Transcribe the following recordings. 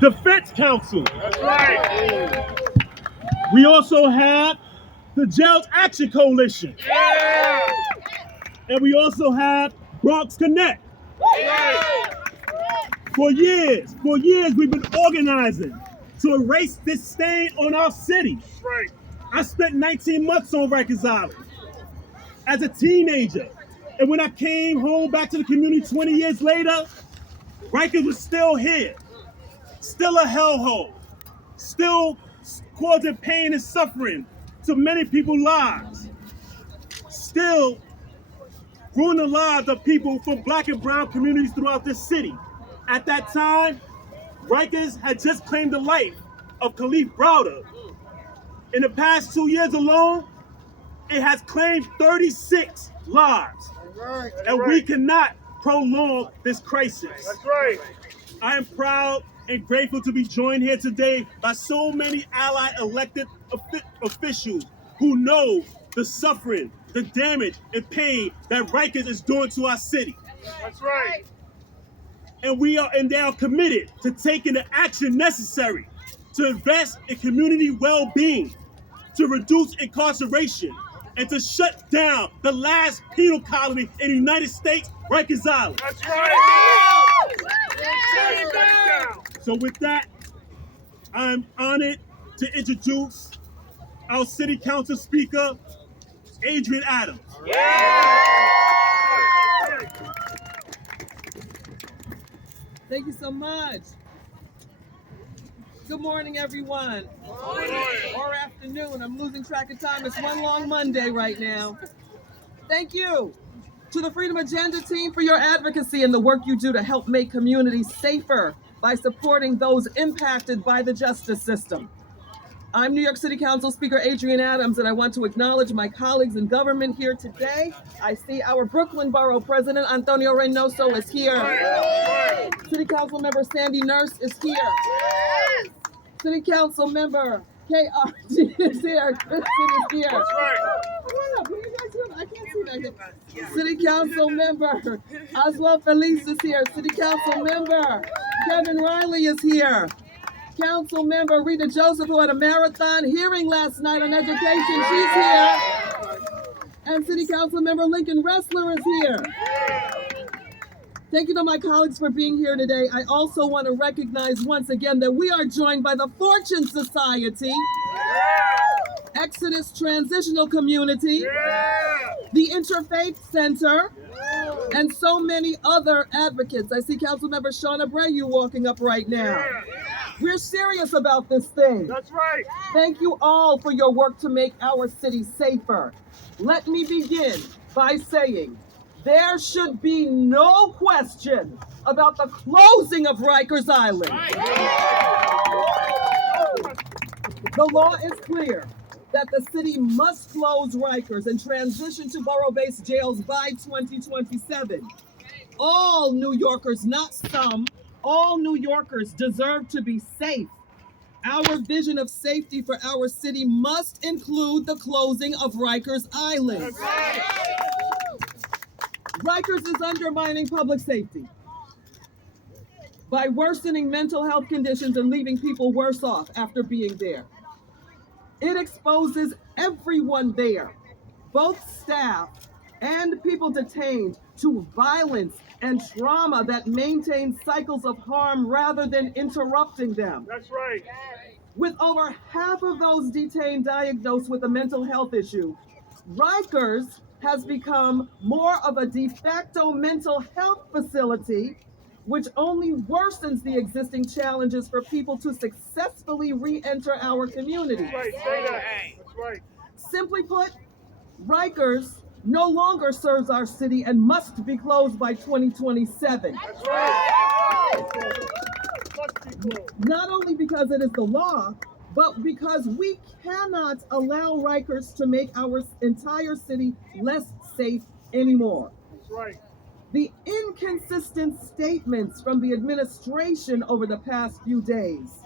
Defense Council. That's right. We also have the Jails Action Coalition. Yeah. And we also have Bronx Connect. Right. For years, we've been organizing to erase this stain on our city. Right. I spent 19 months on Rikers Island as a teenager. And when I came home back to the community 20 years later, Rikers was still here, still a hellhole, still causing pain and suffering to many people's lives, still ruining the lives of people from Black and brown communities throughout this city. At that time, Rikers had just claimed the life of Kalief Browder. In the past 2 years alone, it has claimed 36 lives. Right. And we cannot prolong this crisis. That's right. I am proud and grateful to be joined here today by so many allied elected officials who know the suffering, the damage, and pain that Rikers is doing to our city. That's right. And they are committed to taking the action necessary to invest in community well-being, to reduce incarceration, and to shut down the last penal colony in the United States, Rikers Island. That's right. So with that, I'm honored to introduce our City Council Speaker, Adrienne Adams. Thank you so much. Good morning, everyone. Or afternoon. I'm losing track of time. It's one long Monday right now. Thank you to the Freedom Agenda team for your advocacy and the work you do to help make communities safer by supporting those impacted by the justice system. I'm New York City Council Speaker Adrienne Adams, and I want to acknowledge my colleagues in government here today. I see our Brooklyn Borough President, Antonio Reynoso, is here. City Council Member Sandy Nurse is here. City Council Member KRG is here. Kristen is here. Come on up. What are you guys doing? I can't see that. City Council Member Oswald Felice is here. City Council Member Kevin Riley is here. Council Member Rita Joseph, who had a marathon hearing last night on education, she's here. And City Council Member Lincoln Ressler is here. Thank you to my colleagues for being here today. I also want to recognize once again that we are joined by the Fortune Society, Exodus Transitional Community, the Interfaith Center, and so many other advocates. I see Council Member Shauna Abreu walking up right now. We're serious about this thing. That's right. Thank you all for your work to make our city safer. Let me begin by saying there should be no question about the closing of Rikers Island. The law is clear that the city must close Rikers and transition to borough-based jails by 2027. All New Yorkers, not some, all New Yorkers deserve to be safe. Our vision of safety for our city must include the closing of Rikers Island. Rikers is undermining public safety by worsening mental health conditions and leaving people worse off after being there. It exposes everyone there, both staff and people detained, to violence and trauma that maintains cycles of harm rather than interrupting them. That's right. With over half of those detained diagnosed with a mental health issue, Rikers has become more of a de facto mental health facility, which only worsens the existing challenges for people to successfully re-enter our community. That's right. Say that. That's right. Simply put, Rikers no longer serves our city and must be closed by 2027. That's right. Not only because it is the law, but because we cannot allow Rikers to make our entire city less safe anymore. That's right. The inconsistent statements from the administration over the past few days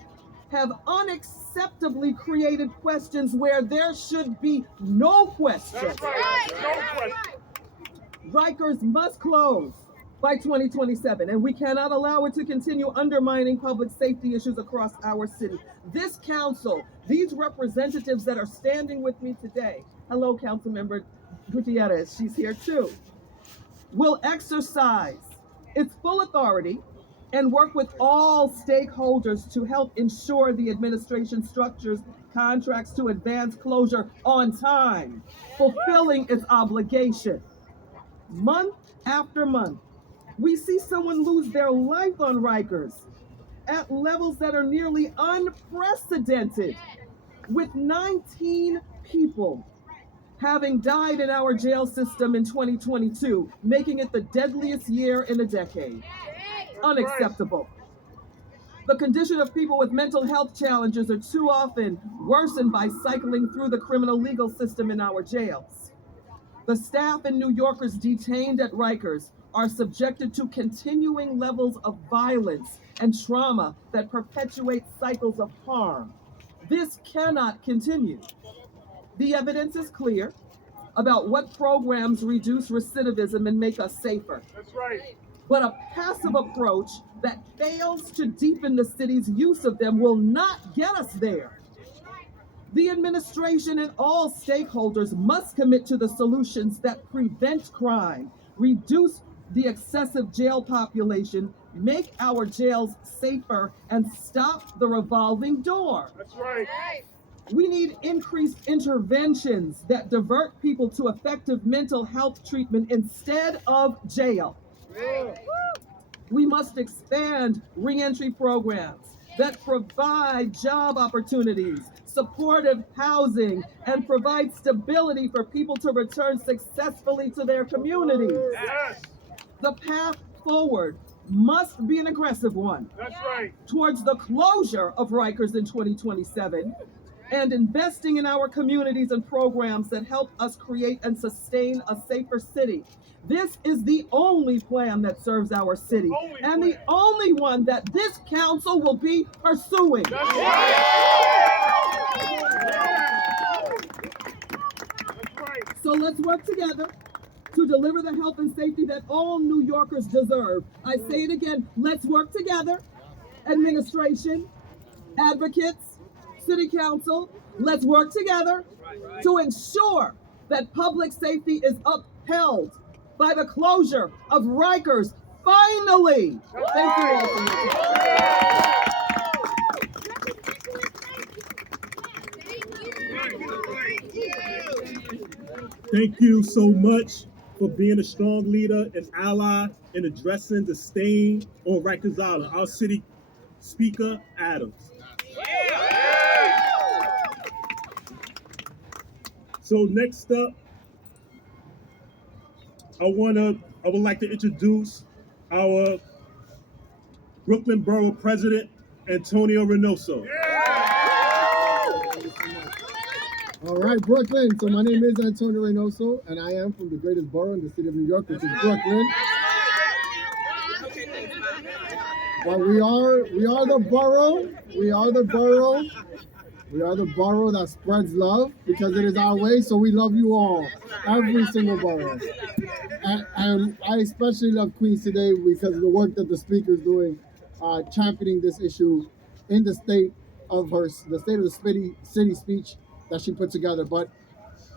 have unacceptably created questions where there should be no question. That's right. No question. Rikers must close. by 2027, and we cannot allow it to continue undermining public safety issues across our city. This council, these representatives that are standing with me today, hello, Councilmember Gutierrez, she's here too, will exercise its full authority and work with all stakeholders to help ensure the administration structures contracts to advance closure on time, fulfilling its obligation. Month after month, we see someone lose their life on Rikers at levels that are nearly unprecedented, with 19 people having died in our jail system in 2022, making it the deadliest year in a decade. Unacceptable. The condition of people with mental health challenges are too often worsened by cycling through the criminal legal system in our jails. The staff and New Yorkers detained at Rikers are subjected to continuing levels of violence and trauma that perpetuate cycles of harm. This cannot continue. The evidence is clear about what programs reduce recidivism and make us safer. That's right. But a passive approach that fails to deepen the city's use of them will not get us there. The administration and all stakeholders must commit to the solutions that prevent crime, reduce the excessive jail population, make our jails safer, and stop the revolving door. That's right. We need increased interventions that divert people to effective mental health treatment instead of jail. We must expand reentry programs that provide job opportunities, supportive housing, and provide stability for people to return successfully to their communities. Yes. The path forward must be an aggressive one That's right. towards the closure of Rikers in 2027 and investing in our communities and programs that help us create and sustain a safer city. This is the only plan that serves our city and the only one that this council will be pursuing. That's right. That's right. So let's work together to deliver the health and safety that all New Yorkers deserve. I say it again, let's work together. Administration, advocates, city council, let's work together to ensure that public safety is upheld by the closure of Rikers. Finally! Thank you all for listening. Thank you so much for being a strong leader and ally in addressing the stain on Rikers Island. Our city speaker, Adams. So next up, I would like to introduce our Brooklyn Borough President, Antonio Reynoso. All right, Brooklyn. So my name is Antonio Reynoso, and I am from the greatest borough in the city of New York, which is Brooklyn. But we are the borough. We are the borough. We are the borough that spreads love because it is our way. So we love you all, every single borough. And I especially love Queens today because of the work that the speaker is doing, championing this issue in the state of the city speech that she put together. But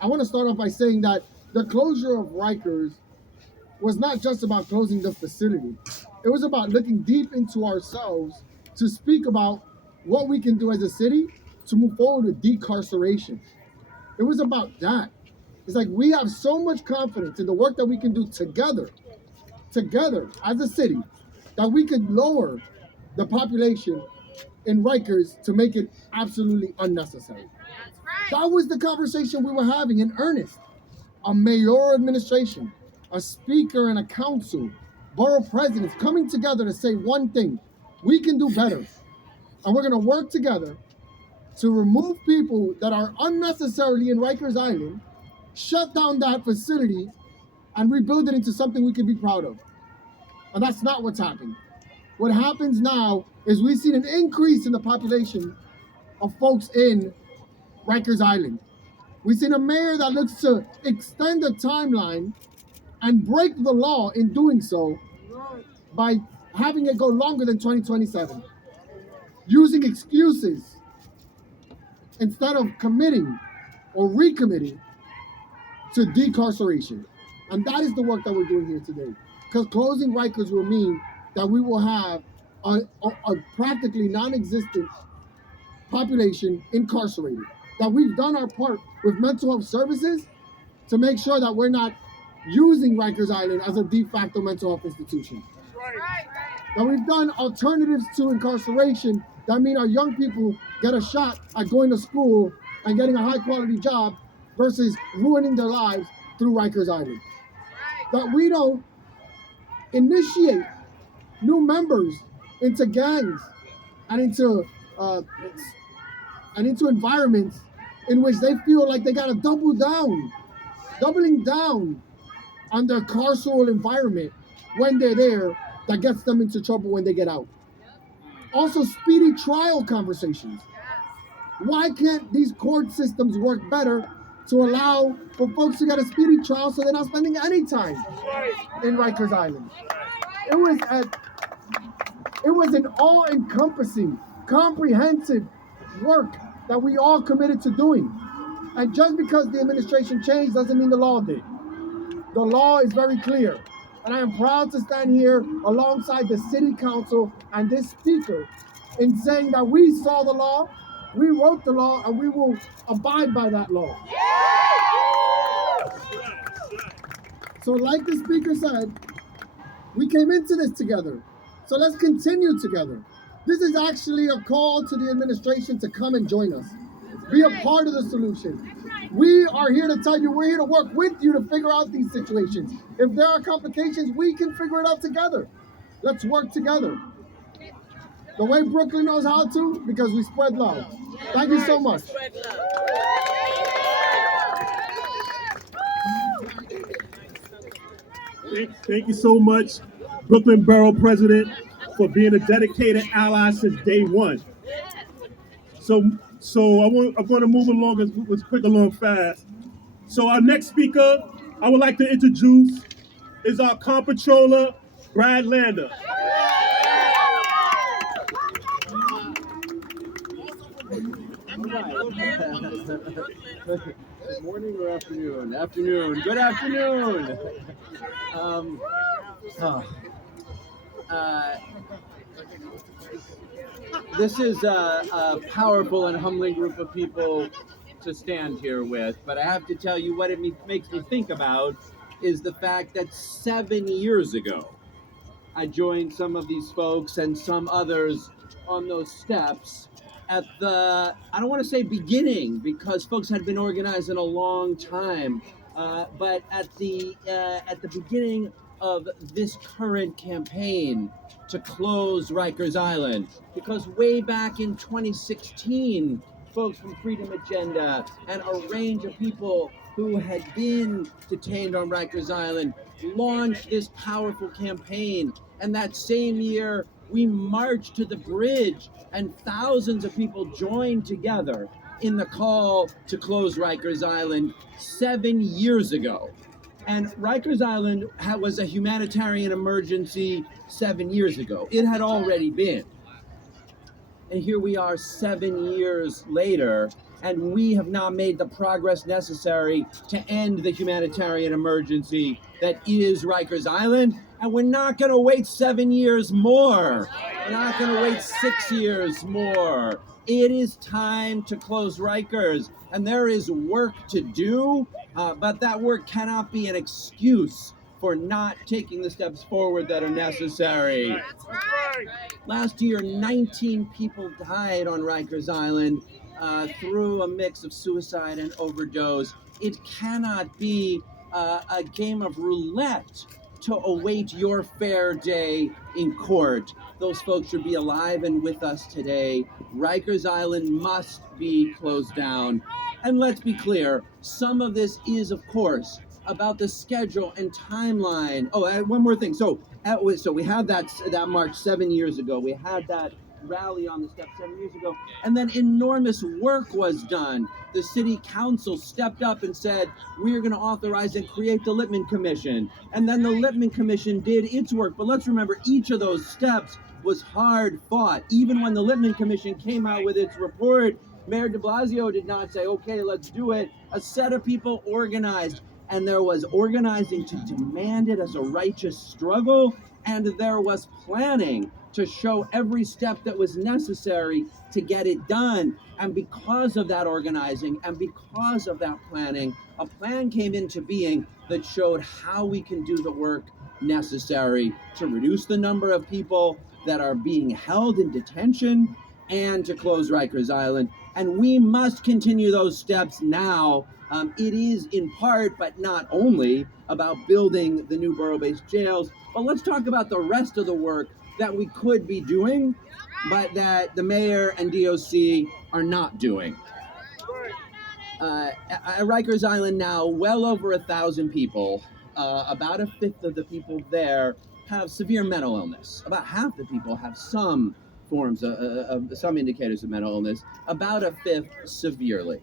I want to start off by saying that the closure of Rikers was not just about closing the facility. It was about looking deep into ourselves to speak about what we can do as a city to move forward with decarceration. It was about that. It's like we have so much confidence in the work that we can do together as a city, that we could lower the population in Rikers to make it absolutely unnecessary. That was the conversation we were having in earnest. A mayoral administration, a speaker and a council, borough presidents coming together to say one thing: we can do better. And we're gonna work together to remove people that are unnecessarily in Rikers Island, shut down that facility, and rebuild it into something we can be proud of. And that's not what's happening. What happens now is we've seen an increase in the population of folks in Rikers Island. We've seen a mayor that looks to extend the timeline and break the law in doing so by having it go longer than 2027, using excuses instead of committing or recommitting to decarceration. And that is the work that we're doing here today. Because closing Rikers will mean that we will have a practically non-existent population incarcerated. That we've done our part with mental health services to make sure that we're not using Rikers Island as a de facto mental health institution. That we've done alternatives to incarceration that mean our young people get a shot at going to school and getting a high quality job versus ruining their lives through Rikers Island. That we don't initiate new members into gangs and into environments in which they feel like they gotta doubling down on their carceral environment when they're there, that gets them into trouble when they get out. Also, speedy trial conversations. Why can't these court systems work better to allow for folks to get a speedy trial so they're not spending any time in Rikers Island? It was an all-encompassing, comprehensive work that we all committed to doing. And just because the administration changed doesn't mean the law did. The law is very clear. And I am proud to stand here alongside the city council and this speaker in saying that we saw the law, we wrote the law, and we will abide by that law. So like the speaker said, we came into this together. So let's continue together. This is actually a call to the administration to come and join us. Be a part of the solution. We are here to tell you, we're here to work with you to figure out these situations. If there are complications, we can figure it out together. Let's work together. The way Brooklyn knows how to, because we spread love. Thank you so much. Thank you so much, Brooklyn Borough President, for being a dedicated ally since day one. So I'm going to move along as quick along fast. So our next speaker I would like to introduce is our comptroller, Brad Lander. Good morning or afternoon? Afternoon. Good afternoon. This is a powerful and humbling group of people to stand here with, but I have to tell you what it makes me think about is the fact that 7 years ago, I joined some of these folks and some others on those steps at the, I don't want to say beginning, because folks had been organizing a long time, but at the beginning of this current campaign to close Rikers Island, because way back in 2016, folks from Freedom Agenda and a range of people who had been detained on Rikers Island launched this powerful campaign. And that same year, we marched to the bridge and thousands of people joined together in the call to close Rikers Island 7 years ago. And Rikers Island was a humanitarian emergency 7 years ago. It had already been. And here we are 7 years later, and we have not made the progress necessary to end the humanitarian emergency that is Rikers Island. And we're not going to wait 7 years more. We're not going to wait 6 years more. It is time to close Rikers, and there is work to do, but that work cannot be an excuse for not taking the steps forward that are necessary. That's right. Last year, 19 people died on Rikers Island through a mix of suicide and overdose. It cannot be a game of roulette to await your fair day in court. Those folks should be alive and with us today. Rikers Island must be closed down. And let's be clear, some of this is, of course, about the schedule and timeline. Oh, one more thing. So we had that march 7 years ago. We had that rally on the steps 7 years ago, and then enormous work was done. The city council stepped up and said, we're going to authorize and create the Lippman Commission. And then the Lippman Commission did its work. But let's remember, each of those steps was hard fought. Even when the Lippman Commission came out with its report, Mayor de Blasio did not say, okay, let's do it. A set of people organized, and there was organizing to demand it as a righteous struggle, and there was planning to show every step that was necessary to get it done. And because of that organizing and because of that planning, a plan came into being that showed how we can do the work necessary to reduce the number of people that are being held in detention and to close Rikers Island. And we must continue those steps now. It is in part, but not only, about building the new borough-based jails. But let's talk about the rest of the work that we could be doing, but that the mayor and DOC are not doing. At Rikers Island now, well over 1,000 people, about a fifth of the people there have severe mental illness. About half the people have some forms of some indicators of mental illness, about a fifth severely.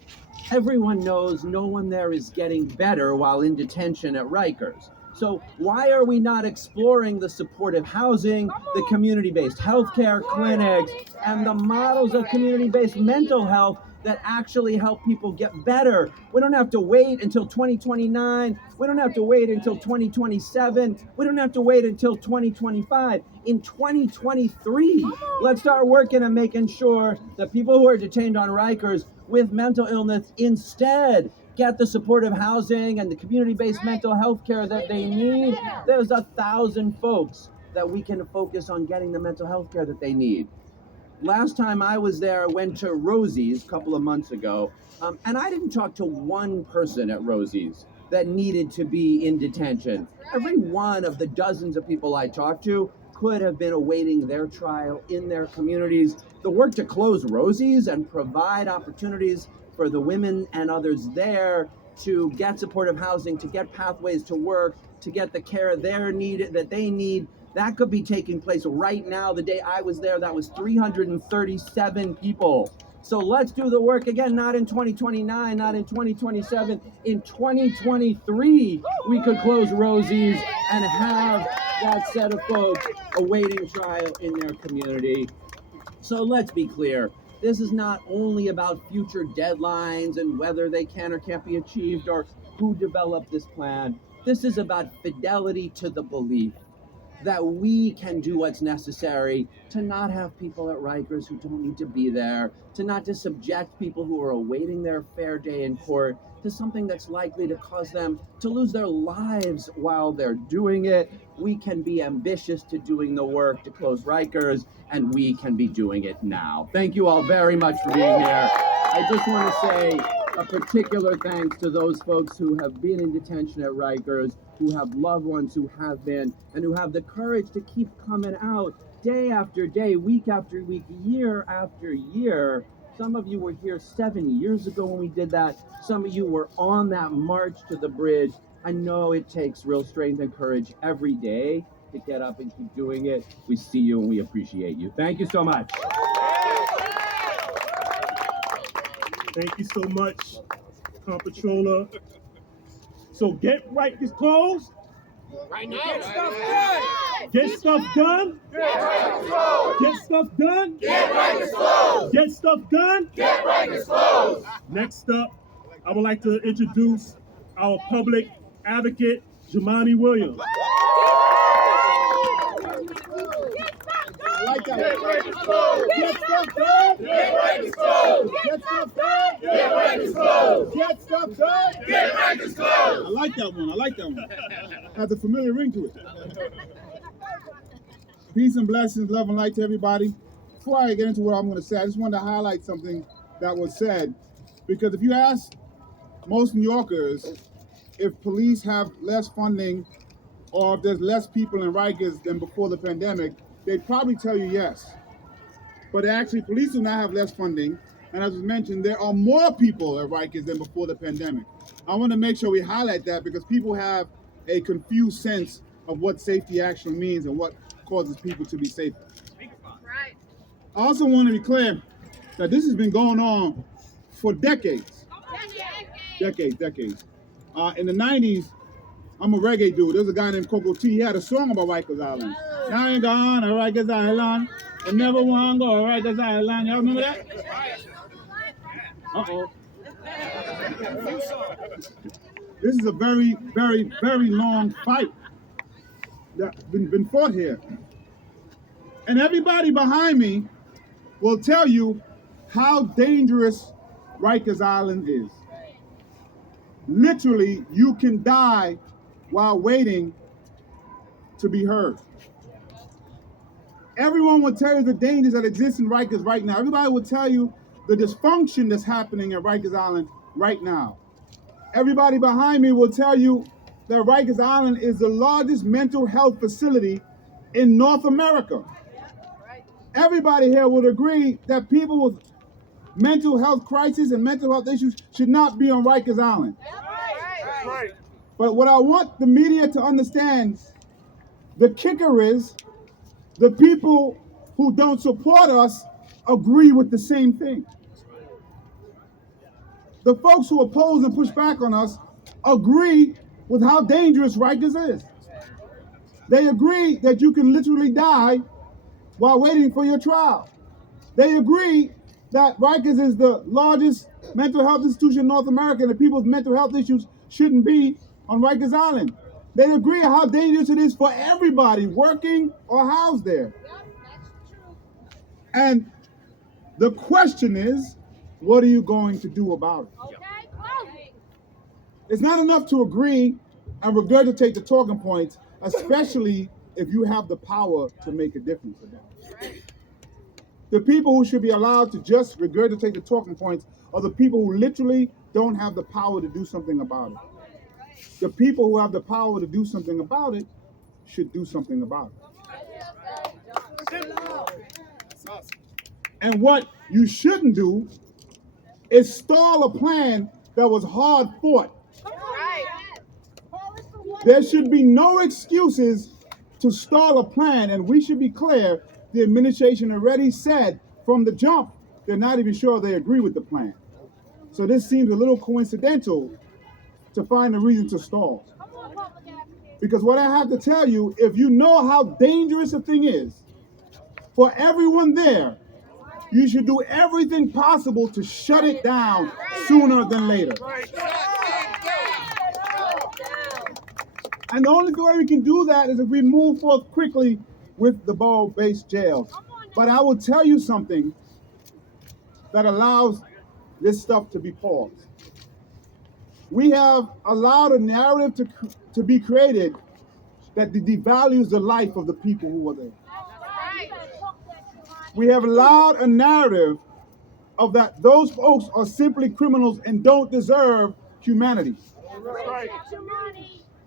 Everyone knows no one there is getting better while in detention at Rikers. So why are we not exploring the supportive housing, the community-based healthcare clinics, and the models of community-based mental health that actually help people get better? We don't have to wait until 2029. We don't have to wait until 2027. We don't have to wait until 2025. In 2023, let's start working and making sure that people who are detained on Rikers with mental illness instead get the supportive housing and the community-based mental health care that they need. There's 1,000 folks that we can focus on getting the mental health care that they need. Last time I was there, I went to Rosie's a couple of months ago, and I didn't talk to one person at Rosie's that needed to be in detention. Every one of the dozens of people I talked to could have been awaiting their trial in their communities. The work to close Rosie's and provide opportunities for the women and others there to get supportive housing, to get pathways to work, to get the care that they need, that could be taking place right now. The day I was there, that was 337 people. So let's do the work again, not in 2029, not in 2027. In 2023, we could close Rosie's and have that set of folks awaiting trial in their community. So let's be clear. This is not only about future deadlines and whether they can or can't be achieved or who developed this plan. This is about fidelity to the belief that we can do what's necessary to not have people at Rikers who don't need to be there, to subject people who are awaiting their fair day in court to something that's likely to cause them to lose their lives while they're doing it. We can be ambitious to doing the work to close Rikers, and we can be doing it now. Thank you all very much for being here. I just want to say a particular thanks to those folks who have been in detention at Rikers, who have loved ones who have been, and who have the courage to keep coming out day after day, week after week, year after year. Some of you were here 7 years ago when we did that. Some of you were on that march to the bridge. I know it takes real strength and courage every day to get up and keep doing it. We see you and we appreciate you. Thank you so much. Thank you so much, Comptroller. So get Rikers closed. Right now. Get stuff done. Get stuff done. Get Rikers closed. Get stuff done. Get Rikers closed. Next up, I would like to introduce our public advocate, Jumaane Williams. I like that. Get Rikers closed. Get stuff done. Get Rikers closed. Get stuff done. Get Rikers closed. Get stuff done. Get Rikers closed. I like that one. I like that one. Has a familiar ring to it. Peace and blessings, love and light to everybody. Before I get into what I'm going to say, I just wanted to highlight something that was said. Because if you ask most New Yorkers if police have less funding or if there's less people in Rikers than before the pandemic, they'd probably tell you yes. But actually, police do not have less funding. And as was mentioned, there are more people at Rikers than before the pandemic. I want to make sure we highlight that because people have a confused sense of what safety actually means and what causes people to be safer. Right. I also want to be clear that this has been going on for decades. Decades. In the 90s, I'm a reggae dude. There's a guy named Coco T. He had a song about Rikers Island. I ain't gone to Rikers Island. I never want to go to Rikers Island. Y'all remember that? Uh-oh. This is a very, very, very long fight that's been fought here. And everybody behind me will tell you how dangerous Rikers Island is. Literally, you can die while waiting to be heard. Everyone will tell you the dangers that exist in Rikers right now. Everybody will tell you the dysfunction that's happening at Rikers Island right now. Everybody behind me will tell you that Rikers Island is the largest mental health facility in North America. Everybody here would agree that people with mental health crises and mental health issues should not be on Rikers Island. But what I want the media to understand, the kicker is the people who don't support us agree with the same thing. The folks who oppose and push back on us agree with how dangerous Rikers is. They agree that you can literally die while waiting for your trial. They agree that Rikers is the largest mental health institution in North America and that people with mental health issues shouldn't be on Rikers Island. They agree how dangerous it is for everybody working or housed there. And the question is, what are you going to do about it? It's not enough to agree and regurgitate the talking points, especially if you have the power to make a difference about it. The people who should be allowed to just regurgitate the talking points are the people who literally don't have the power to do something about it. The people who have the power to do something about it should do something about it. And what you shouldn't do is stall a plan that was hard fought. There should be no excuses to stall a plan, and we should be clear, the administration already said from the jump, they're not even sure they agree with the plan. So this seems a little coincidental to find a reason to stall. Because what I have to tell you, if you know how dangerous a thing is, for everyone there, you should do everything possible to shut it down sooner than later. And the only way we can do that is if we move forth quickly with the borough-based jails. But I will tell you something that allows this stuff to be paused. We have allowed a narrative to be created that devalues the life of the people who were there. We have allowed a narrative of that those folks are simply criminals and don't deserve humanity.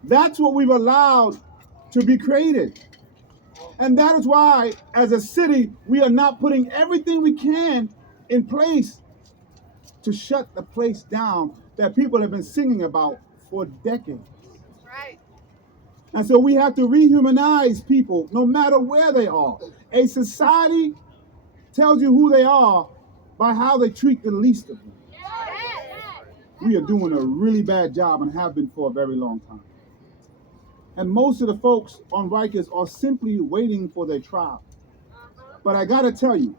That's what we've allowed to be created. And that is why, as a city, we are not putting everything we can in place to shut the place down that people have been singing about for decades. And so we have to rehumanize people no matter where they are. A society tells you who they are by how they treat the least of them. We are doing a really bad job and have been for a very long time. And most of the folks on Rikers are simply waiting for their trial. But I gotta tell you,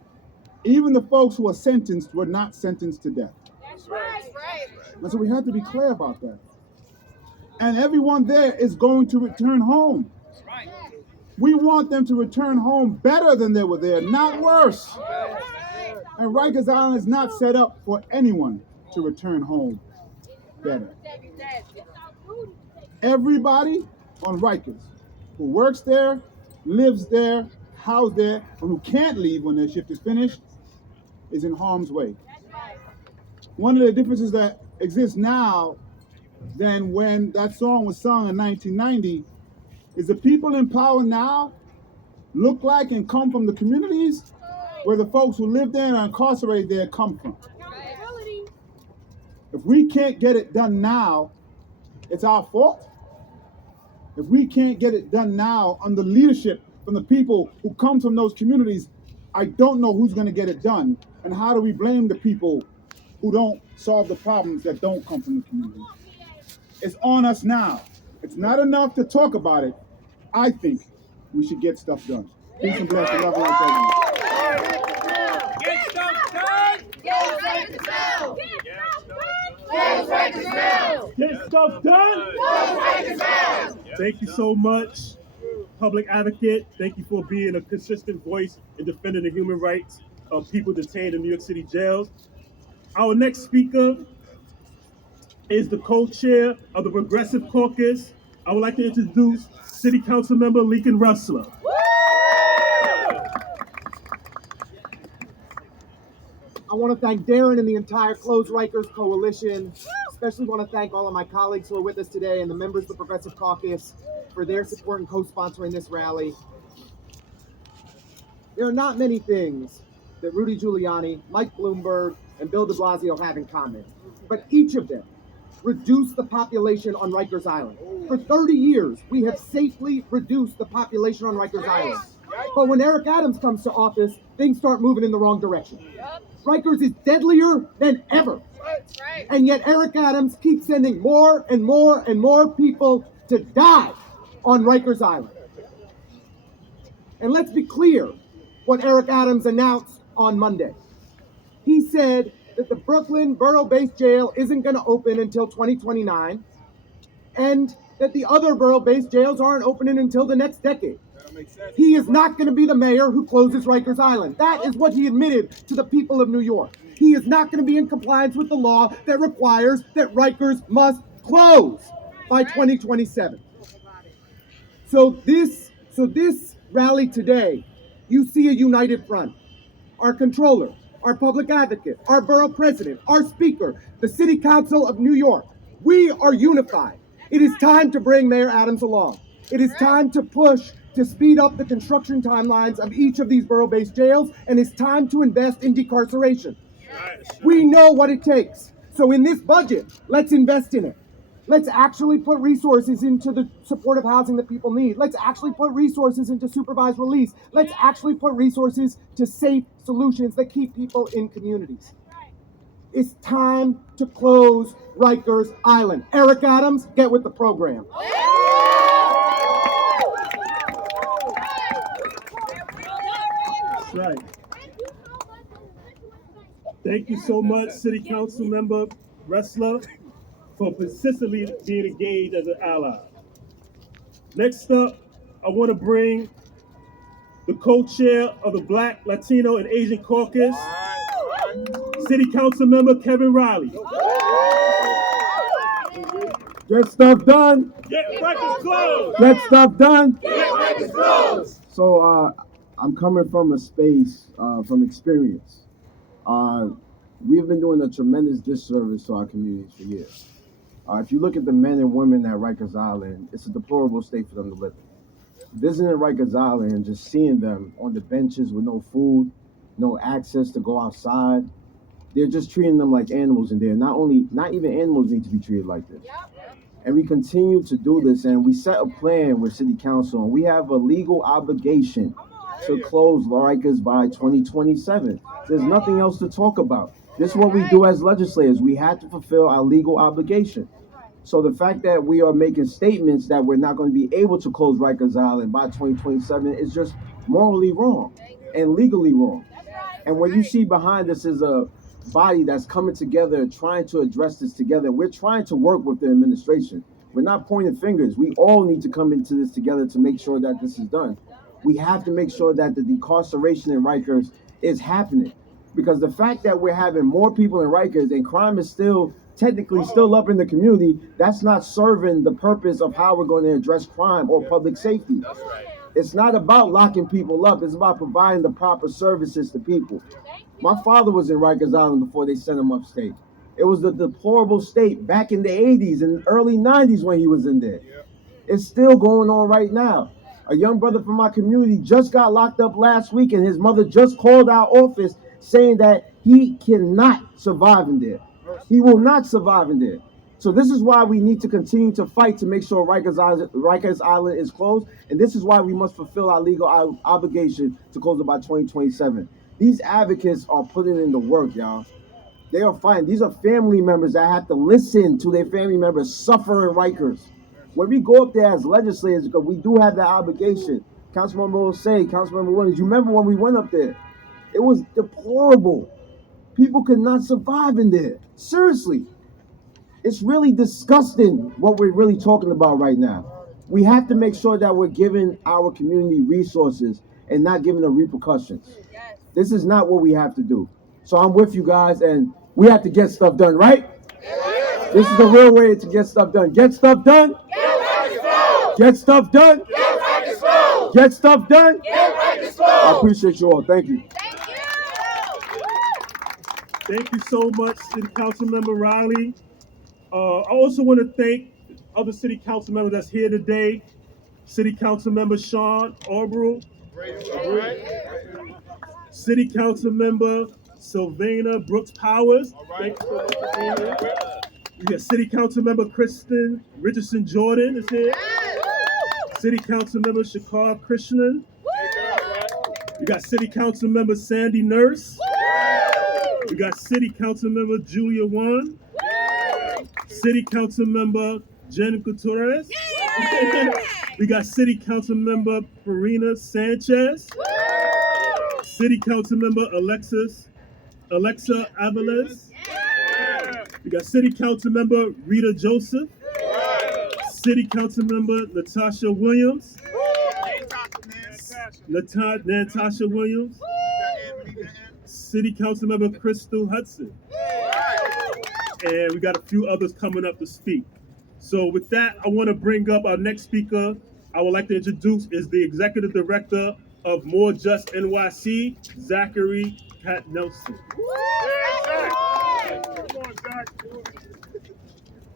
even the folks who are sentenced were not sentenced to death. That's right. And so we have to be clear about that. And everyone there is going to return home. We want them to return home better than they were there, not worse. And Rikers Island is not set up for anyone to return home better. Everybody on Rikers who works there, lives there, housed there, and who can't leave when their shift is finished is in harm's way. One of the differences that exists now than when that song was sung in 1990 is the people in power now look like and come from the communities where the folks who live there and are incarcerated there come from. If we can't get it done now, it's our fault. If we can't get it done now under leadership from the people who come from those communities, I don't know who's going to get it done. And how do we blame the people who don't solve the problems that don't come from the community? It's on us now. It's not enough to talk about it. I think we should get stuff done. Peace and blessings. Love and light to everyone. Get stuff done. Get Rikers down. Get Rikers down. Get stuff done. Get Rikers down. Thank you so much, public advocate. Thank you for being a consistent voice in defending the human rights of people detained in New York City jails. Our next speaker is the co-chair of the Progressive Caucus. I would like to introduce City Council Member Leakin Rustler. I want to thank Darren and the entire Close Rikers Coalition. Especially want to thank all of my colleagues who are with us today and the members of the Progressive Caucus for their support and co-sponsoring this rally. There are not many things that Rudy Giuliani, Mike Bloomberg, and Bill de Blasio have in common, but each of them reduce the population on Rikers Island. For 30 years, we have safely reduced the population on Rikers Island. But when Eric Adams comes to office, things start moving in the wrong direction. Rikers is deadlier than ever. And yet Eric Adams keeps sending more and more and more people to die on Rikers Island. And let's be clear what Eric Adams announced on Monday. He said that the Brooklyn borough-based jail isn't going to open until 2029, and that the other borough-based jails aren't opening until the next decade. He is not going to be the mayor who closes Rikers Island. That is what he admitted to the people of New York. He is not going to be in compliance with the law that requires that Rikers must close by 2027. So this rally today, you see a united front. Our controller, our public advocate, our borough president, our speaker, the City Council of New York. We are unified. It is time to bring Mayor Adams along. It is time to push to speed up the construction timelines of each of these borough-based jails, and it's time to invest in decarceration. We know what it takes. So in this budget, let's invest in it. Let's actually put resources into the supportive housing that people need. Let's actually put resources into supervised release. Let's actually put resources to safe solutions that keep people in communities. It's time to close Rikers Island. Eric Adams, get with the program. That's right. Thank you so much, City Council Member Rustler, for persistently being engaged as an ally. Next up, I want to bring the co-chair of the Black, Latino, and Asian Caucus, City Council Member Kevin Riley. Get stuff done. Get Rikers closed. Get stuff done. Get Rikers closed. So I'm coming from a space, from experience. We've been doing a tremendous disservice to our communities for years. If you look at the men and women at Rikers Island, it's a deplorable state for them to live in. Visiting Rikers Island and just seeing them on the benches with no food, no access to go outside, they're just treating them like animals in there. Not even animals need to be treated like this. And we continue to do this, and we set a plan with City Council, and we have a legal obligation to close Rikers by 2027. There's nothing else to talk about. This is what we do as legislators. We have to fulfill our legal obligation. So the fact that we are making statements that we're not going to be able to close Rikers Island by 2027 is just morally wrong and legally wrong. And what you see behind us is a body that's coming together, trying to address this together. We're trying to work with the administration. We're not pointing fingers. We all need to come into this together to make sure that this is done. We have to make sure that the decarceration in Rikers is happening. Because the fact that we're having more people in Rikers and crime is technically still up in the community, that's not serving the purpose of how we're going to address crime or public safety. It's not about locking people up. It's about providing the proper services to people. My father was in Rikers Island before they sent him upstate. It was the deplorable state back in the 80s and early 90s when he was in there. It's still going on right now. A young brother from my community just got locked up last week, and his mother just called our office saying that he cannot survive in there. He will not survive in there. So this is why we need to continue to fight to make sure Rikers Island is closed, and this is why we must fulfill our legal obligation to close it by 2027. These advocates are putting in the work, y'all. They are fighting. These are family members that have to listen to their family members suffer in Rikers. When we go up there as legislators, because we do have that obligation. Councilmember will say, Councilmember Williams, you remember when we went up there? It was deplorable. People could not survive in there. Seriously. It's really disgusting what we're really talking about right now. We have to make sure that we're giving our community resources and not giving them repercussions. Yes. This is not what we have to do. So I'm with you guys, and we have to get stuff done, right? Yes. This is the real way to get stuff done. Get stuff done. Get stuff done. Get stuff done. I appreciate you all. Thank you. Thank you so much, City Councilmember Riley. I also want to thank other City Council members that's here today. City Councilmember Sean Arborough. City Councilmember Sylvana Brooks Powers. Thank you so much for being here. We got City Councilmember Kristen Richardson Jordan is here. City Councilmember Shakar Krishnan. We got City Councilmember Sandy Nurse. We got City Councilmember Julia Wan. City Councilmember Jen Gutierrez. We got City Councilmember Farina Sanchez. City Councilmember Alexa Aviles. We got City Councilmember Rita Joseph. City Councilmember Natasha Williams. Natasha Williams. City Councilmember Crystal Hudson. And we got a few others coming up to speak. So with that, I want to bring up our next speaker. I would like to introduce is the Executive Director of More Just NYC, Zachary Katznelson.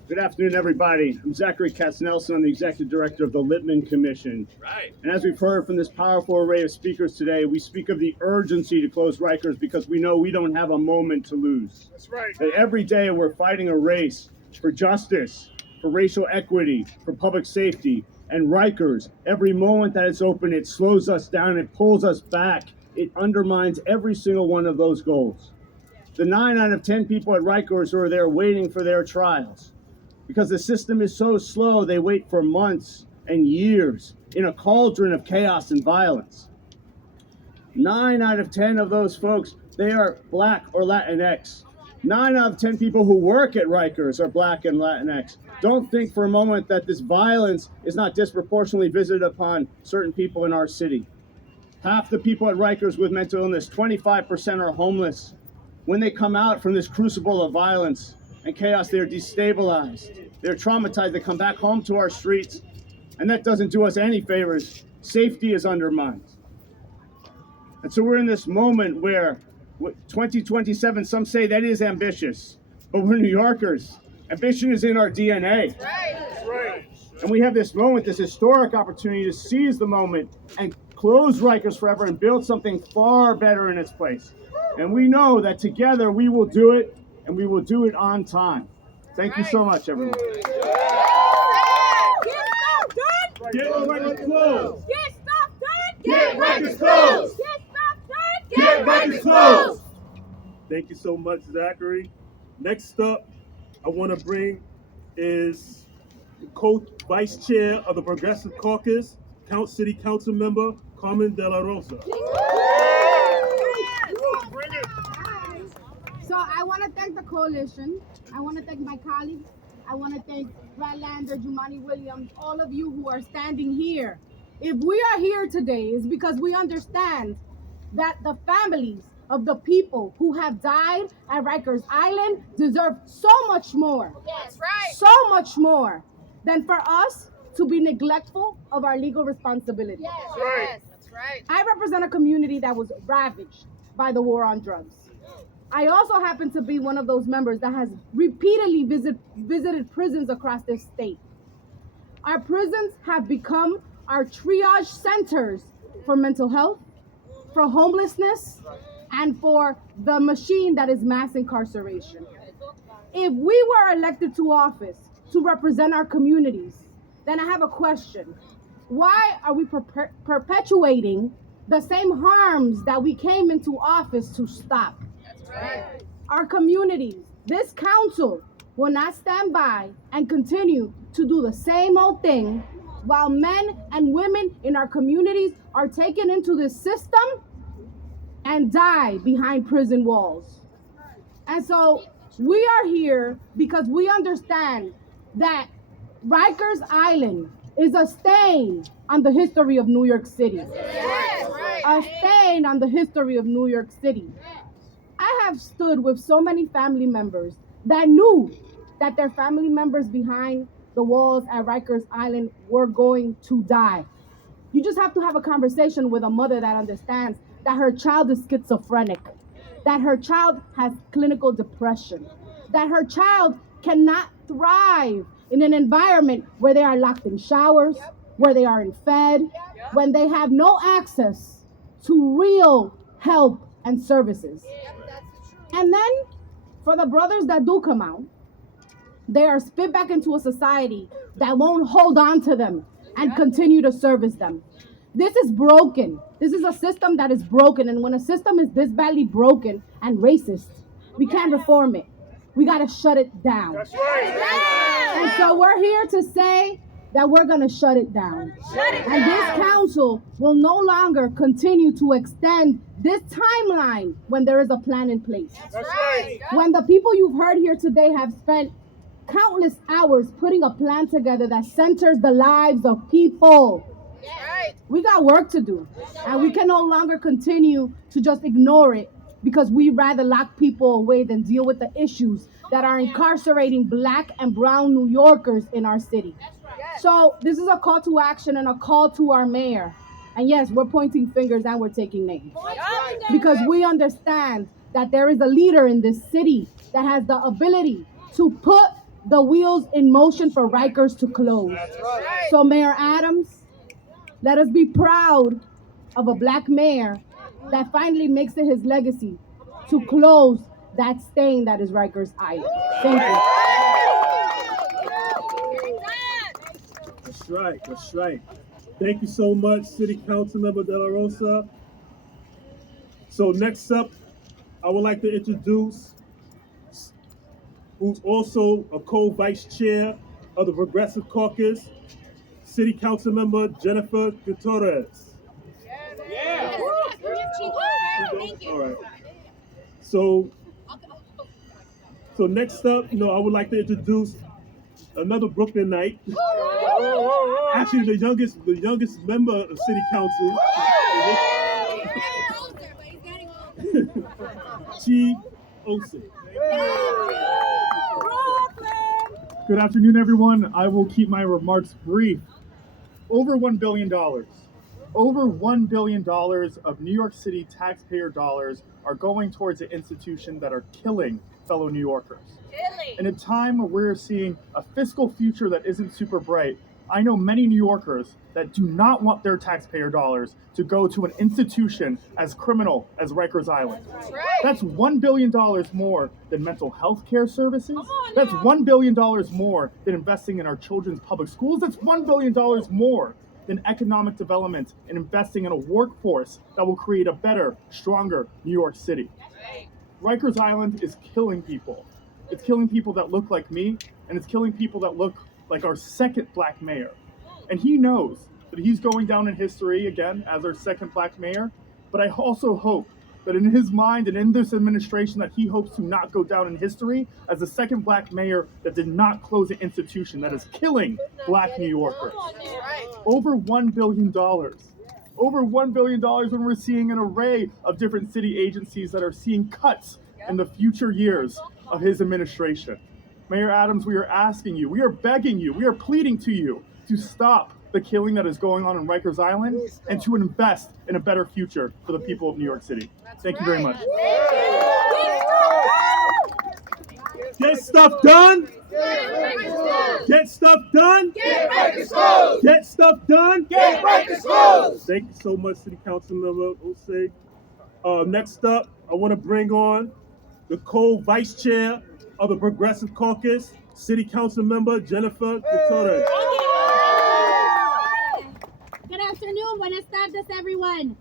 Good afternoon, everybody. I'm Zachary Katznelson. I'm the Executive Director of the Lippman Commission. Right. And as we've heard from this powerful array of speakers today, we speak of the urgency to close Rikers because we know we don't have a moment to lose. That's right. That every day we're fighting a race for justice, for racial equity, for public safety. And Rikers, every moment that it's open, it slows us down, it pulls us back. It undermines every single one of those goals. The 9 out of 10 people at Rikers are there waiting for their trials. Because the system is so slow, they wait for months and years in a cauldron of chaos and violence. 9 out of 10 of those folks, they are Black or Latinx. 9 out of 10 people who work at Rikers are Black and Latinx. Don't think for a moment that this violence is not disproportionately visited upon certain people in our city. Half the people at Rikers with mental illness, 25% are homeless. When they come out from this crucible of violence and chaos, they're destabilized. They're traumatized. They come back home to our streets, and that doesn't do us any favors. Safety is undermined. And so we're in this moment where 2027, some say that is ambitious, but we're New Yorkers. Ambition is in our DNA. That's right. And we have this moment, this historic opportunity to seize the moment and close Rikers forever and build something far better in its place. And we know that together we will do it, and we will do it on time. Thank you so much, everyone. Get Rikers closed. Get stuff done. Get Rikers closed. Get stuff done. Get Rikers closed. Thank you so much, Zachary. Next up, I want to bring is co-vice chair of the Progressive Caucus, City Council Member Carmen De La Rosa. So I want to thank the coalition. I want to thank my colleagues. I want to thank Brad Lander, Jumaane Williams, all of you who are standing here. If we are here today, it's because we understand that the families of the people who have died at Rikers Island deserve so much more. That's right. So much more than for us to be neglectful of our legal responsibilities. Yes, right. That's right. I represent a community that was ravaged by the war on drugs. I also happen to be one of those members that has repeatedly visited prisons across this state. Our prisons have become our triage centers for mental health, for homelessness, and for the machine that is mass incarceration. if we were elected to office to represent our communities, then I have a question. Why are we perpetuating the same harms that we came into office to stop? That's right. Our communities, this council will not stand by and continue to do the same old thing while men and women in our communities are taken into this system and die behind prison walls. And so we are here because we understand that Rikers Island is a stain on the history of New York City. A stain on the history of New York City. I have stood with so many family members that knew that their family members behind the walls at Rikers Island were going to die. You just have to have a conversation with a mother that understands that her child is schizophrenic, that her child has clinical depression, that her child cannot thrive in an environment where they are locked in showers, where they are fed, when they have no access to real help and services. And then for the brothers that do come out, they are spit back into a society that won't hold on to them and continue to service them. This is broken. This is a system that is broken. And when a system is this badly broken and racist, we can't reform it. We got to shut it down. That's right. And so we're here to say that we're going to shut it down. And this council will no longer continue to extend this timeline when there is a plan in place. That's right. When the people you've heard here today have spent countless hours putting a plan together that centers the lives of people. Right. We got work to do. And we can no longer continue to just ignore it because we rather lock people away than deal with the issues that are incarcerating Black and brown New Yorkers in our city. So this is a call to action and a call to our mayor. And yes, we're pointing fingers and we're taking names. Because we understand that there is a leader in this city that has the ability to put the wheels in motion for Rikers to close. So Mayor Adams, let us be proud of a Black mayor that finally makes it his legacy to close that stain that is Rikers Island. Thank you. That's right. That's right. Thank you so much, City Councilmember De La Rosa. So next up, I would like to introduce who's also a co-vice chair of the Progressive Caucus, City Councilmember Jennifer Gutierrez. Yeah. All right. So next up, I would like to introduce another Brooklynite. Actually, the youngest member of City Council. Chi Olsen. Good afternoon, everyone. I will keep my remarks brief. Over $1 billion. Over $1 billion of New York City taxpayer dollars are going towards an institution that are killing fellow New Yorkers. In a time where we're seeing a fiscal future that isn't super bright, I know many New Yorkers that do not want their taxpayer dollars to go to an institution as criminal as Rikers Island. That's $1 billion more than mental health care services. That's $1 billion more than investing in our children's public schools. That's $1 billion more than economic development and investing in a workforce that will create a better, stronger New York City. Rikers Island is killing people. It's killing people that look like me, and it's killing people that look like our second Black mayor. And he knows that he's going down in history again as our second Black mayor, but I also hope that in his mind and in this administration that he hopes to not go down in history as the second Black mayor that did not close an institution that is killing Black New Yorkers. Over $1 billion. Over $1 billion when we're seeing an array of different city agencies that are seeing cuts in the future years of his administration. Mayor Adams, we are asking you, we are begging you, we are pleading to you to stop the killing that is going on in Rikers Island and to invest in a better future for the people of New York City. Thank you very much. Get stuff done. Get stuff done. Get Rikers closed. Get stuff done. Get Rikers closed. Thank you so much, City Councilmember Osei. Next up, I want to bring on the co-vice chair of the Progressive Caucus, City Council Member Jennifer Couture. Good afternoon, buenas tardes, everyone.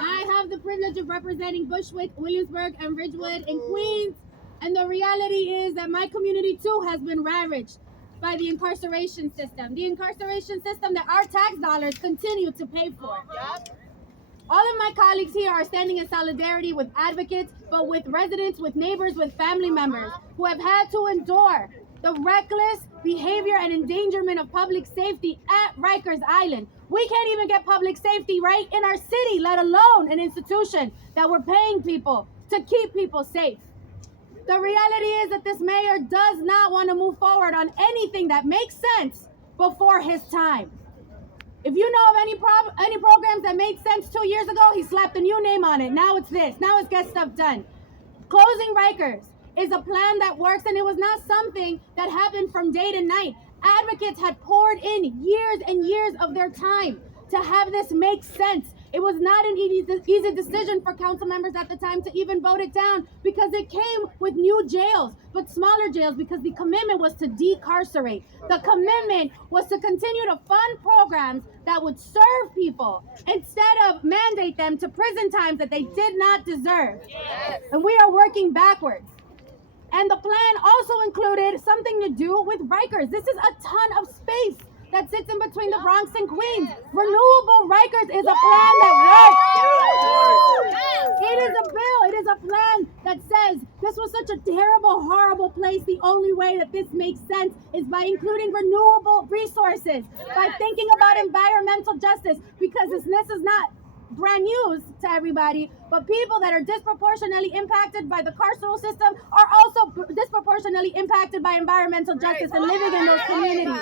I have the privilege of representing Bushwick, Williamsburg, and Ridgewood in Queens. And the reality is that my community too has been ravaged by the incarceration system. The incarceration system that our tax dollars continue to pay for. All of my colleagues here are standing in solidarity with advocates, but with residents, with neighbors, with family members who have had to endure the reckless behavior and endangerment of public safety at Rikers Island. We can't even get public safety right in our city, let alone an institution that we're paying people to keep people safe. The reality is that this mayor does not want to move forward on anything that makes sense before his time. If you know of any programs that made sense 2 years ago, he slapped a new name on it. Now it's this. Now it's Get Stuff Done. Closing Rikers is a plan that works, and it was not something that happened from day to night. Advocates had poured in years and years of their time to have this make sense. It was not an easy decision for council members at the time to even vote it down because it came with new jails, but smaller jails, because the commitment was to decarcerate. The commitment was to continue to fund programs that would serve people instead of mandate them to prison times that they did not deserve. Yes. And we are working backwards. And the plan also included something to do with Rikers. This is a ton of space that sits in between the Bronx and Queens. Renewable Rikers is a plan that works. It is a bill, it is a plan that says this was such a terrible, horrible place. The only way that this makes sense is by including renewable resources, by thinking about environmental justice, because this is not brand news to everybody, but people that are disproportionately impacted by the carceral system are also disproportionately impacted by environmental justice and living in those communities.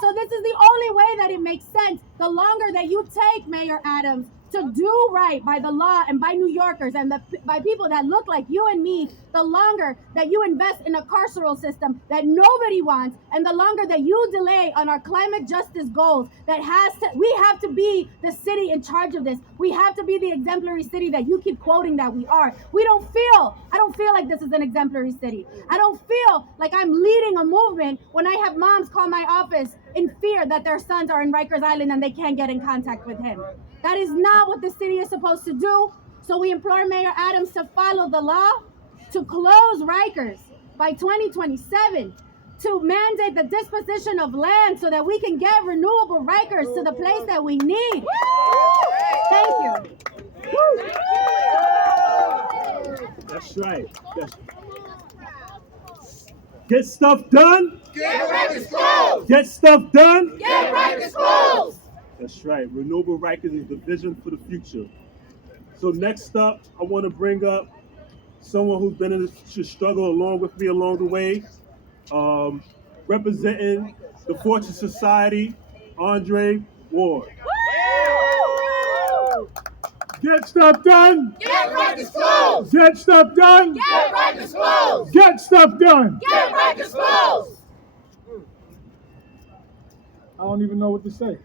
So this is the only way that it makes sense. The longer that you take, Mayor Adams, to do right by the law and by New Yorkers and by people that look like you and me, the longer that you invest in a carceral system that nobody wants, and the longer that you delay on our climate justice goals, we have to be the city in charge of this. We have to be the exemplary city that you keep quoting that we are. I don't feel like this is an exemplary city. I don't feel like I'm leading a movement when I have moms call my office in fear that their sons are in Rikers Island and they can't get in contact with him. That is not what the city is supposed to do. So we implore Mayor Adams to follow the law, to close Rikers by 2027, to mandate the disposition of land so that we can get renewable Rikers to the place that we need. Thank you. That's right. Get stuff done. Get Rikers closed. Get stuff done. Get Rikers closed. That's right. Renewable Rikers is the vision for the future. So next up, I want to bring up someone who's been in this struggle along with me along the way, representing the Fortune Society, Andre Ward. Get stuff done. Get Rikers closed. Get stuff done. Get Rikers closed. Get stuff done. Get Rikers closed. I don't even know what to say.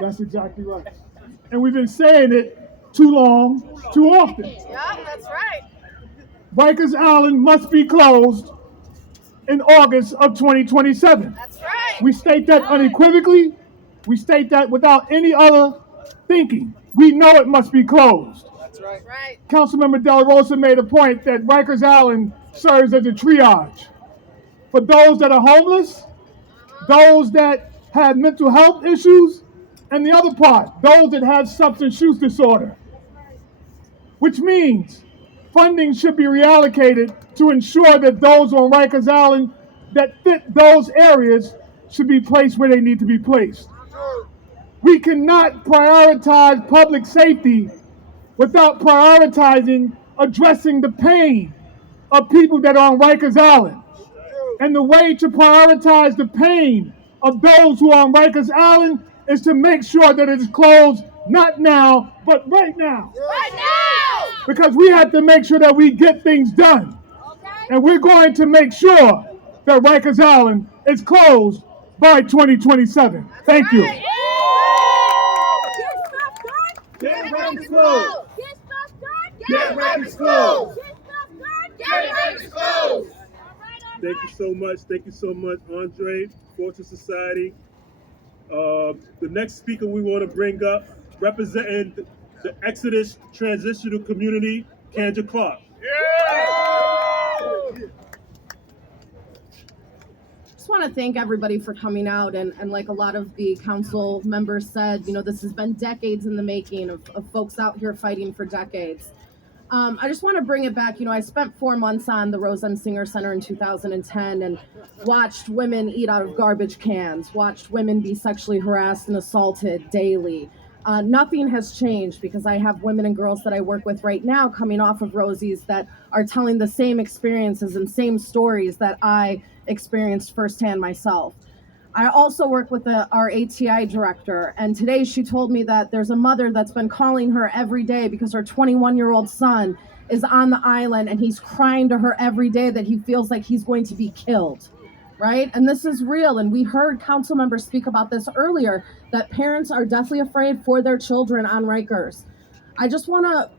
That's exactly right. And we've been saying it too long, too often. Yeah, that's right. Rikers Island must be closed in August of 2027. That's right. We state that unequivocally. We state that without any other thinking. We know it must be closed. That's right. Right. Councilmember De La Rosa made a point that Rikers Island serves as a triage for those that are homeless, those that have mental health issues, and the other part, those that have substance use disorder. Which means funding should be reallocated to ensure that those on Rikers Island that fit those areas should be placed where they need to be placed. We cannot prioritize public safety without prioritizing addressing the pain of people that are on Rikers Island. And the way to prioritize the pain of those who are on Rikers Island is to make sure that it is closed not now, but right now. Right now! Because we have to make sure that we get things done. Okay. And we're going to make sure that Rikers Island is closed by 2027. Thank you. Right. Get Rikers closed. Get stuff done. Get Get Rikers closed! Get Rikers closed! Thank you so much. Thank you so much, Andre, Fortune Society. The next speaker we want to bring up, representing the Exodus Transitional Community, Kendra Clark. Just want to thank everybody for coming out, and like a lot of the council members said, you know, this has been decades in the making of folks out here fighting for decades. I just want to bring it back. You know, I spent 4 months on the Rose M. Singer Center in 2010 and watched women eat out of garbage cans, watched women be sexually harassed and assaulted daily. Nothing has changed because I have women and girls that I work with right now coming off of Rosie's that are telling the same experiences and same stories that I experienced firsthand myself. I also work with our ATI director, and today she told me that there's a mother that's been calling her every day because her 21-year-old son is on the island and he's crying to her every day that he feels like he's going to be killed, right? And this is real, and we heard council members speak about this earlier, that parents are deathly afraid for their children on Rikers. I just want to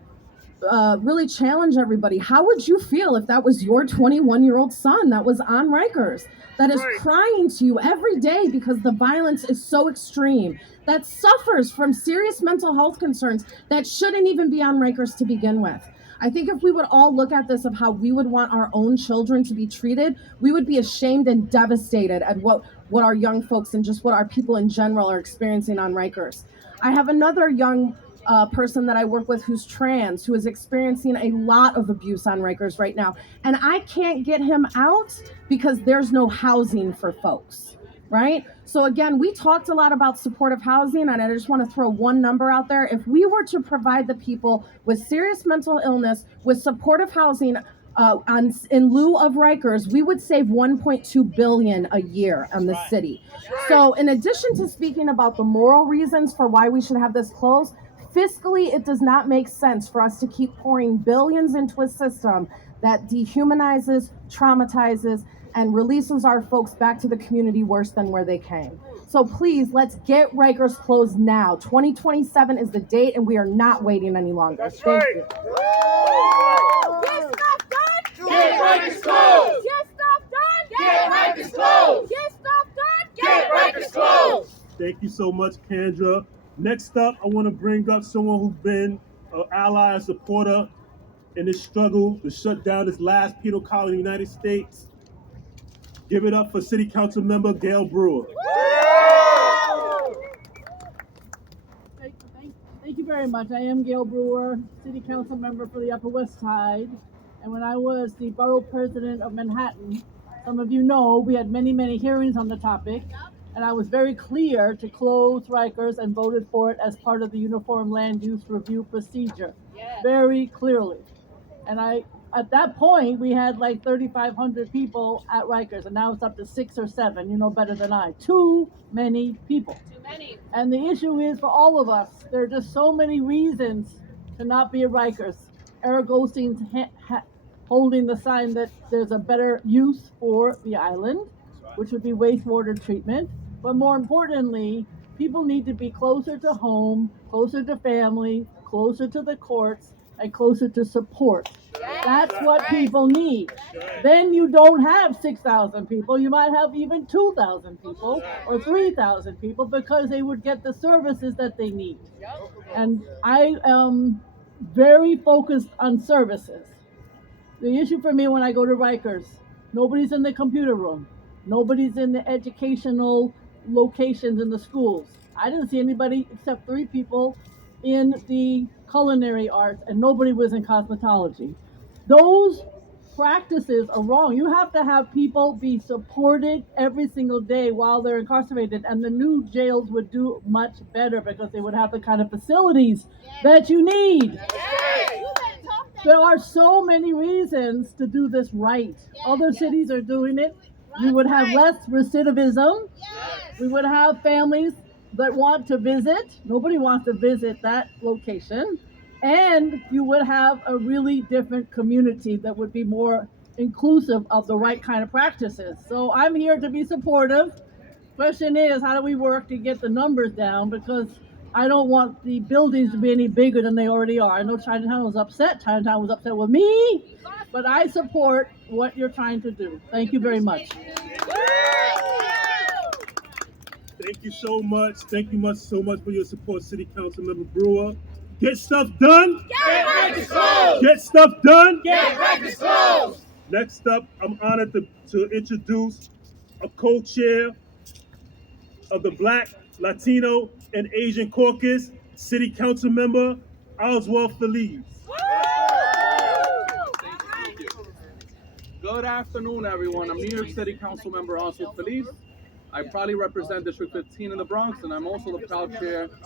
really challenge everybody. How would you feel if that was your 21-year-old son that was on Rikers, that is crying to you every day because the violence is so extreme, that suffers from serious mental health concerns that shouldn't even be on Rikers to begin with? I think if we would all look at this of how we would want our own children to be treated, we would be ashamed and devastated at what our young folks and just what our people in general are experiencing on Rikers. I have another young person that I work with who's trans, who is experiencing a lot of abuse on Rikers right now. And I can't get him out because there's no housing for folks, right? So again, we talked a lot about supportive housing, and I just want to throw one number out there. If we were to provide the people with serious mental illness with supportive housing in lieu of Rikers, we would save $1.2 billion a year on the city. So in addition to speaking about the moral reasons for why we should have this closed, fiscally, it does not make sense for us to keep pouring billions into a system that dehumanizes, traumatizes, and releases our folks back to the community worse than where they came. So please, let's get Rikers closed now. 2027 is the date, and we are not waiting any longer. Thank you. Get stuff done! Get Rikers closed! Get stuff done! Get Rikers closed! Get stuff done! Get Rikers closed! Thank you so much, Kendra. Next up, I want to bring up someone who's been an ally and supporter in this struggle to shut down this last penal colony in the United States. Give it up for City Council member Gail Brewer. Thank you very much. I am Gail Brewer, City Council member for the Upper West Side. And when I was the borough president of Manhattan, some of you know we had many hearings on the topic. And I was very clear to close Rikers and voted for it as part of the Uniform Land Use Review procedure. Very clearly. And at that point, we had like 3,500 people at Rikers, and now it's up to 6 or 7. You know better than I. Too many people. Too many. And the issue is for all of us, there are just so many reasons to not be at Rikers. Eric Osteen's holding the sign that there's a better use for the island, which would be wastewater treatment. But more importantly, people need to be closer to home, closer to family, closer to the courts, and closer to support. That's what people need. Then you don't have 6,000 people. You might have even 2,000 people or 3,000 people because they would get the services that they need. And I am very focused on services. The issue for me when I go to Rikers, nobody's in the computer room. Nobody's in the educational locations in the schools. I didn't see anybody except 3 people in the culinary arts, and nobody was in cosmetology. Those practices are wrong. You have to have people be supported every single day while they're incarcerated, and the new jails would do much better because they would have the kind of facilities that you need. There are so many reasons to do this right. Other cities are doing it. We would have less recidivism. We would have families that want to visit. Nobody wants to visit that location. And you would have a really different community that would be more inclusive of the right kind of practices. So I'm here to be supportive. Question is, how do we work to get the numbers down? Because I don't want the buildings to be any bigger than they already are. I know Chinatown was upset. Chinatown was upset with me, but I support what you're trying to do. Thank you very much. Thank you so much. Thank you so much for your support, City Council Member Brewer. Get stuff done. Get Rikers closed. Get stuff done. Get Rikers closed. Next up, I'm honored to introduce a co-chair of the Black, Latino, and Asian Caucus, City Council Member Oswald Feliz. Good afternoon, everyone. I'm New York City Council Member Oswald Feliz. I proudly represent District 15 in the Bronx, and I'm also the proud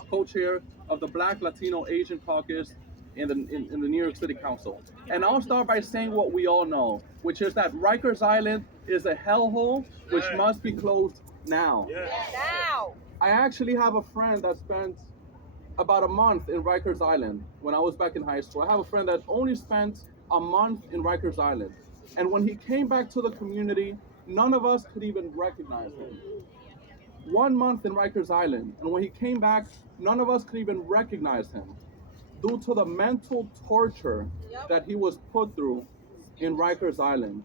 co-chair of the Black, Latino, Asian Caucus in the New York City Council. And I'll start by saying what we all know, which is that Rikers Island is a hellhole which must be closed now. Now. I actually have a friend that spent about a month in Rikers Island when I was back in high school. I have a friend that only spent a month in Rikers Island. And when he came back to the community, none of us could even recognize him. 1 month in Rikers Island, and when he came back, none of us could even recognize him due to the mental torture that he was put through in Rikers Island.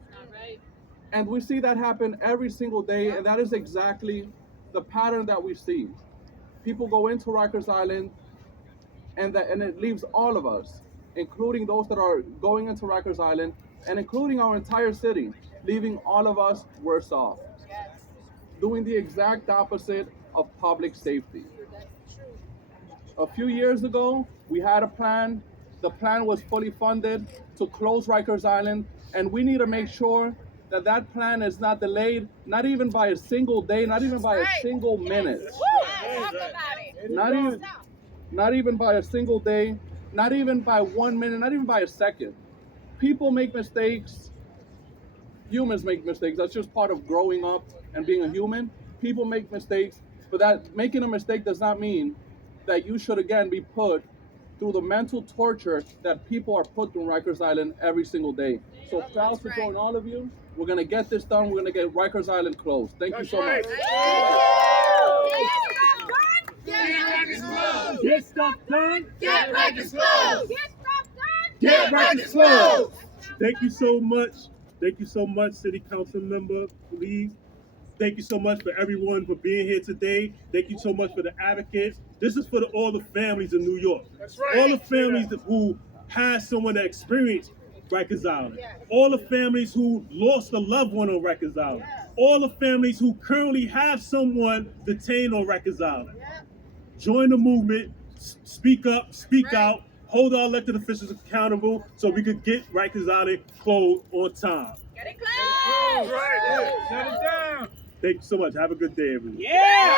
And we see that happen every single day, and that is exactly the pattern that we see. People go into Rikers Island, and it leaves all of us, including those that are going into Rikers Island, and including our entire city, leaving all of us worse off, doing the exact opposite of public safety. A few years ago, we had a plan. The plan was fully funded to close Rikers Island, and we need to make sure that that plan is not delayed, not even by a single day, not even by a single minute. Not even by a single day, not even by 1 minute, not even by a second. People make mistakes. Humans make mistakes. That's just part of growing up and being a human. People make mistakes, but that making a mistake does not mean that you should again be put through the mental torture that people are put through Rikers Island every single day. So proud to join all of you. We're gonna get this done. We're gonna get Rikers Island closed. Thank you so much. Get stuff done. Get Rikers closed. Get stuff done. Get Rikers closed. Thank you so much. Thank you so much, City Council Member Feliz. Thank you so much for everyone for being here today. Thank you so much for the advocates. This is for all the families in New York. That's right. All the families who had someone that experienced Rikers Island. All the families who lost a loved one on Rikers Island. All the families who currently have someone detained on Rikers Island. Join the movement, speak up, speak out, hold our elected officials accountable so we could get Rikers Island closed on time. Get it closed. Shut it down. Thank you so much. Have a good day, everyone. Yeah.